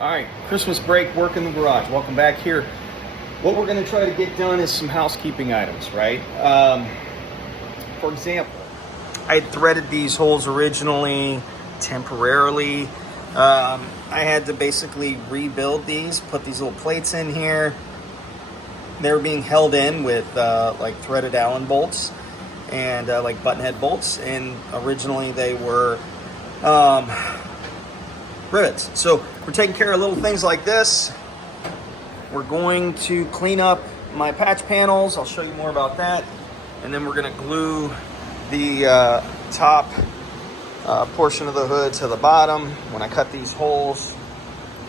All right, Christmas break, work in the garage. Welcome back here. What we're gonna try to get done is some housekeeping items, right? For example, I had threaded these holes originally, temporarily. I had to basically rebuild these, put these little plates in here. They were being held in with like threaded Allen bolts and like button head bolts, and originally they were rivets. So we're taking care of little things like this. We're going to clean up my patch panels. I'll show you more about that. And then we're gonna glue the top portion of the hood to the bottom. When I cut these holes,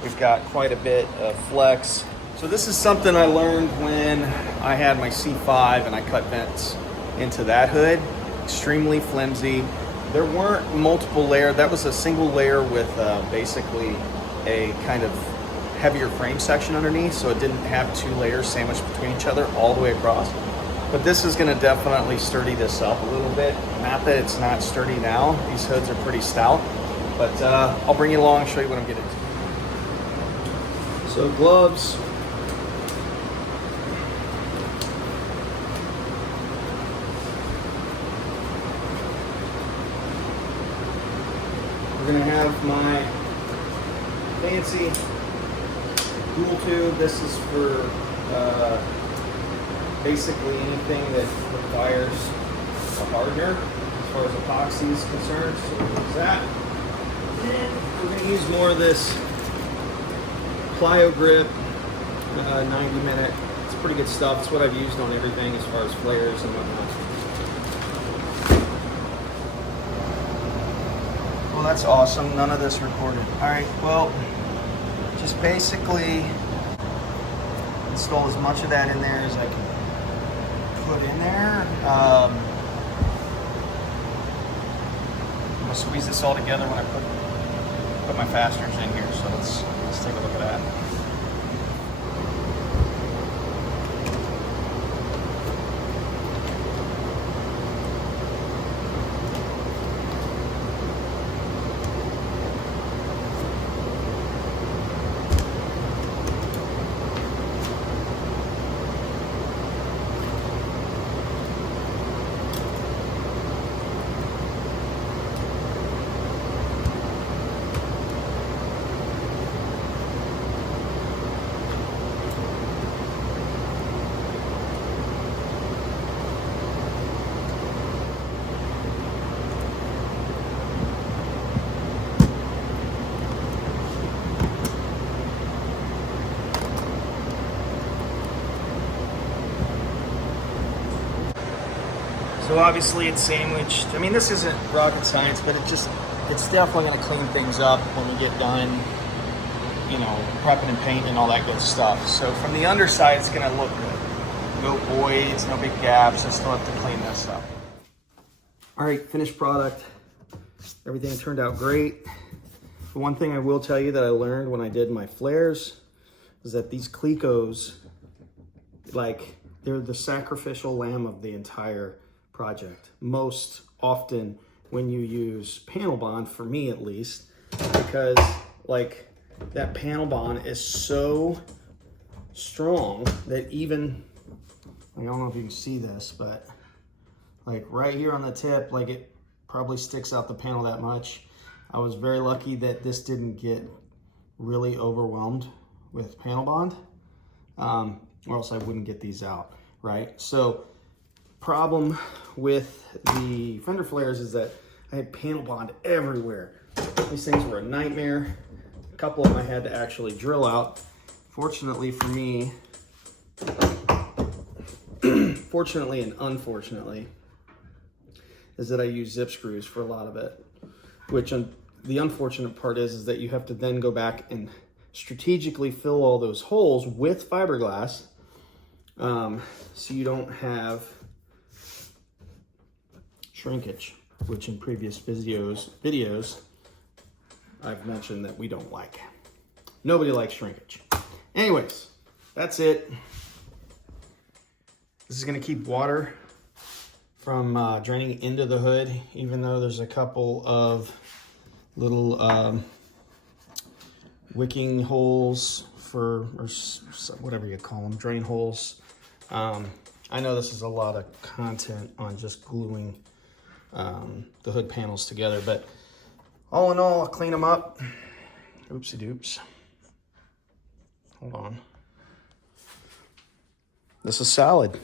we've got quite a bit of flex. So this is something I learned when I had my C5 and I cut vents into that hood. Extremely flimsy. There weren't multiple layers. That was a single layer with basically a kind of heavier frame section underneath, so it didn't have two layers sandwiched between each other all the way across. But this is gonna definitely sturdy this up a little bit. Not that it's not sturdy now. These hoods are pretty stout, but I'll bring you along and show you what I'm getting to. So gloves. We're gonna have my fancy dual tube. This is for basically anything that requires a hardener as far as epoxy is concerned. So we'll use that. And we're gonna use more of this plyo grip 90 minute. It's pretty good stuff. It's what I've used on everything as far as flares and whatnot. Well, that's awesome. None of this recorded. All right, well, just basically install as much of that in there as I can put in there. I'm gonna squeeze this all together when I put my fasteners in here. So let's take a look at that. So obviously it's sandwiched. I mean, this isn't rocket science, but it's definitely gonna clean things up when we get done, you know, prepping and painting and all that good stuff. So from the underside, it's gonna look good. No voids, no big gaps. I still have to clean this up. All right, finished product. Everything turned out great. The one thing I will tell you that I learned when I did my flares is that these Clecos, like, they're the sacrificial lamb of the entire project. Most often when you use panel bond, for me at least, because like that panel bond is so strong that even, I don't know if you can see this, but like right here on the tip, like it probably sticks out the panel that much. I was very lucky that this didn't get really overwhelmed with panel bond, or else I wouldn't get these out, right? So problem with the fender flares is that I had panel bond everywhere. These things were a nightmare. A couple of them I had to actually drill out. Fortunately for me, fortunately and unfortunately, is that I use zip screws for a lot of it, which the unfortunate part is that you have to then go back and strategically fill all those holes with fiberglass, so you don't have shrinkage, which in previous videos I've mentioned that we don't like. Nobody likes shrinkage. Anyways, that's it. This is gonna keep water from draining into the hood, even though there's a couple of little wicking holes for, or whatever you call them, drain holes. I know this is a lot of content on just gluing the hood panels together, but all in all, I'll clean them up. Oopsie doops. Hold on. This is solid.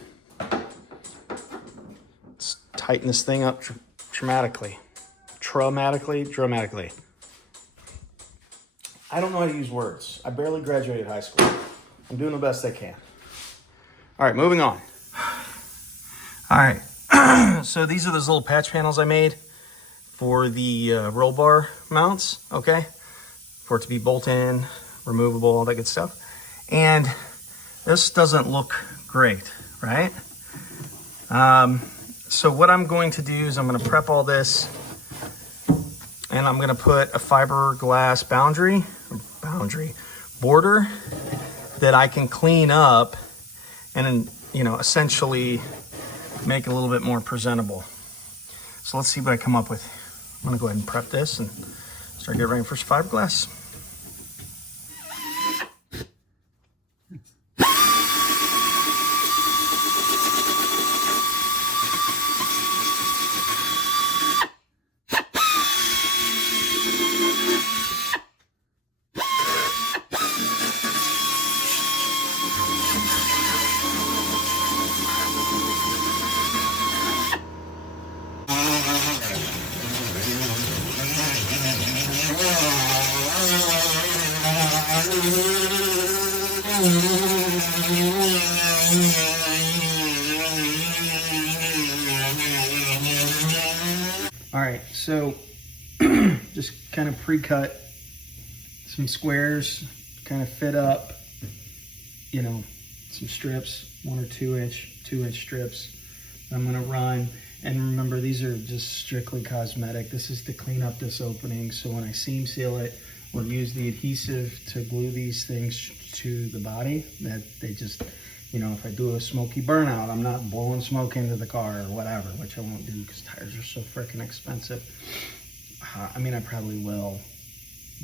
Let's tighten this thing up dramatically. Dramatically. I don't know how to use words. I barely graduated high school. I'm doing the best I can. All right, moving on. All right, so these are those little patch panels I made for the roll bar mounts, okay? For it to be bolt-in, removable, all that good stuff. And this doesn't look great, right? So what I'm going to do is I'm gonna prep all this, and I'm gonna put a fiberglass border that I can clean up and, you know, essentially make it a little bit more presentable. So let's see what I come up with. I'm gonna go ahead and prep this and start getting ready for some fiberglass. All right, so just kind of pre-cut some squares, kind of fit up, you know, some strips, 1 or 2 inch strips. I'm gonna run, and remember, these are just strictly cosmetic. This is to clean up this opening, so when I seam seal it, we'll use the adhesive to glue these things to the body, that they just, you know, if I do a smoky burnout, I'm not blowing smoke into the car or whatever, which I won't do because tires are so freaking expensive. I mean, I probably will,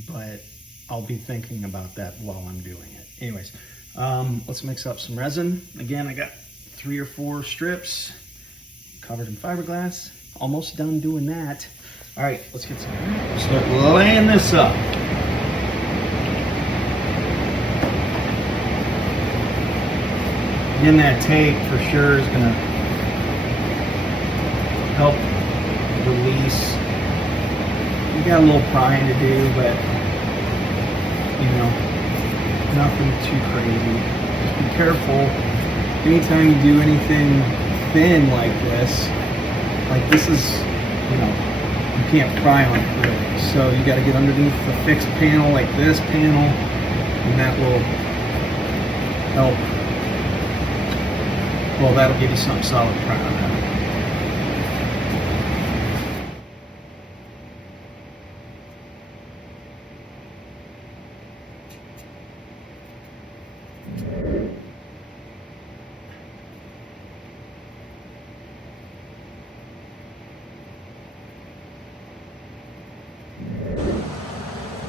but I'll be thinking about that while I'm doing it. Anyways, let's mix up some resin. Again, I got 3 or 4 strips covered in fiberglass. Almost done doing that. All right, let's get some. Start laying this up. Getting that tape for sure is gonna help release. We got a little prying to do, but you know, nothing too crazy. Just be careful. Anytime you do anything thin like this is, you know, you can't pry on it really. So you got to get underneath the fixed panel like this panel, and that will help. Well, that'll give you something solid to pry on that.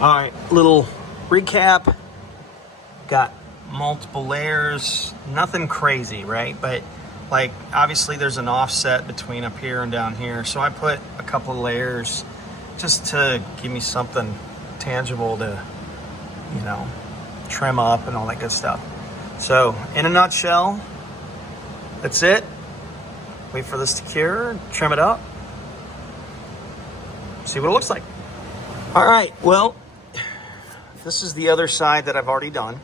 All right, little recap. Got multiple layers, nothing crazy, right? But like, obviously there's an offset between up here and down here. So I put a couple of layers just to give me something tangible to, you know, trim up and all that good stuff. So in a nutshell, that's it. Wait for this to cure, trim it up, see what it looks like. All right, well, this is the other side that I've already done.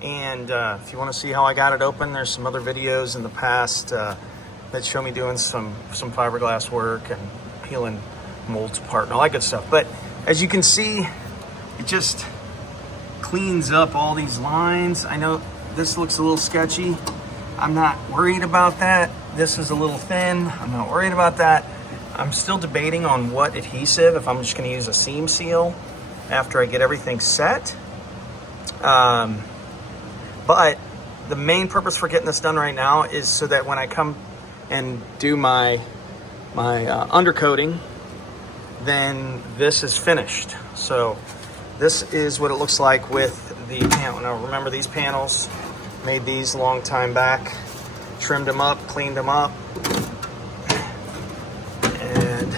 And if you want to see how I got it open, there's some other videos in the past that show me doing some fiberglass work and peeling molds apart and all that good stuff. But as you can see, it just cleans up all these lines. I know this looks a little sketchy. I'm not worried about that. This is a little thin. I'm not worried about that. I'm still debating on what adhesive, if I'm just going to use a seam seal after I get everything set. But the main purpose for getting this done right now is so that when I come and do my undercoating, then this is finished. So This is what it looks like with the panel. Now remember, these panels, made these a long time back, trimmed them up, cleaned them up, and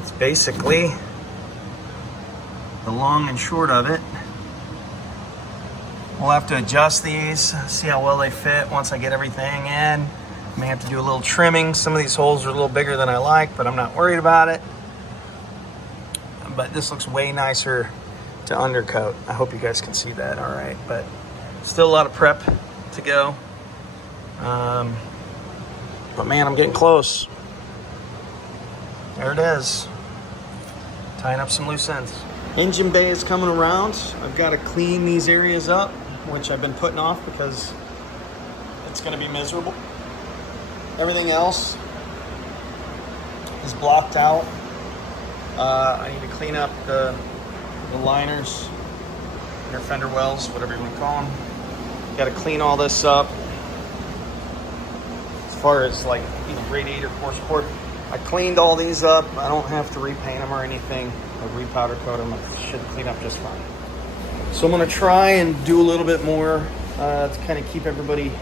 it's basically the long and short of it. We'll have to adjust these, see how well they fit once I get everything in. May have to do a little trimming. Some of these holes are a little bigger than I like, but I'm not worried about it. But this looks way nicer to undercoat. I hope you guys can see that all right, but still a lot of prep to go. But man, I'm getting close. There it is. Tying up some loose ends. Engine bay is coming around. I've got to clean these areas up, which I've been putting off because it's going to be miserable. Everything else is blocked out. I need to clean up the liners, inner fender wells, whatever you want to call them. Got to clean all this up. As far as like, you know, radiator core support, I cleaned all these up. I don't have to repaint them or anything or repowder coat them. I should clean up just fine. So I'm going to try and do a little bit more to kind of keep everybody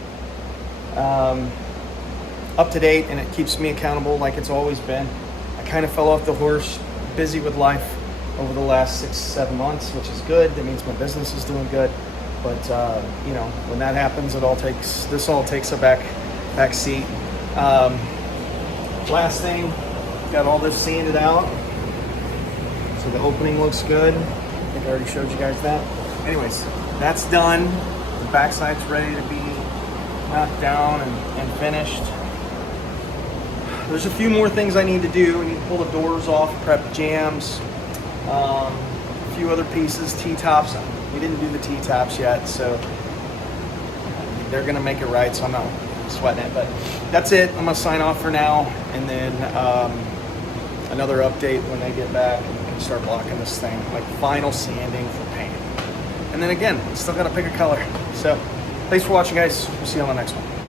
up to date, and it keeps me accountable like it's always been. I kind of fell off the horse, busy with life over the last 6-7 months, which is good. That means my business is doing good. But you know, when that happens, this all takes a back seat. Last thing, got all this sanded out, so the opening looks good. I think I already showed you guys that. Anyways, that's done. The backside's ready to be knocked down and finished. There's a few more things I need to do. I need to pull the doors off, prep jams, a few other pieces, T-tops. We didn't do the T-tops yet, so they're gonna make it right, so I'm not sweating it. But that's it. I'm gonna sign off for now, and then another update when they get back, and we can start blocking this thing, like final sanding for paint. And then again, still gotta pick a color. So thanks for watching, guys. We'll see you on the next one.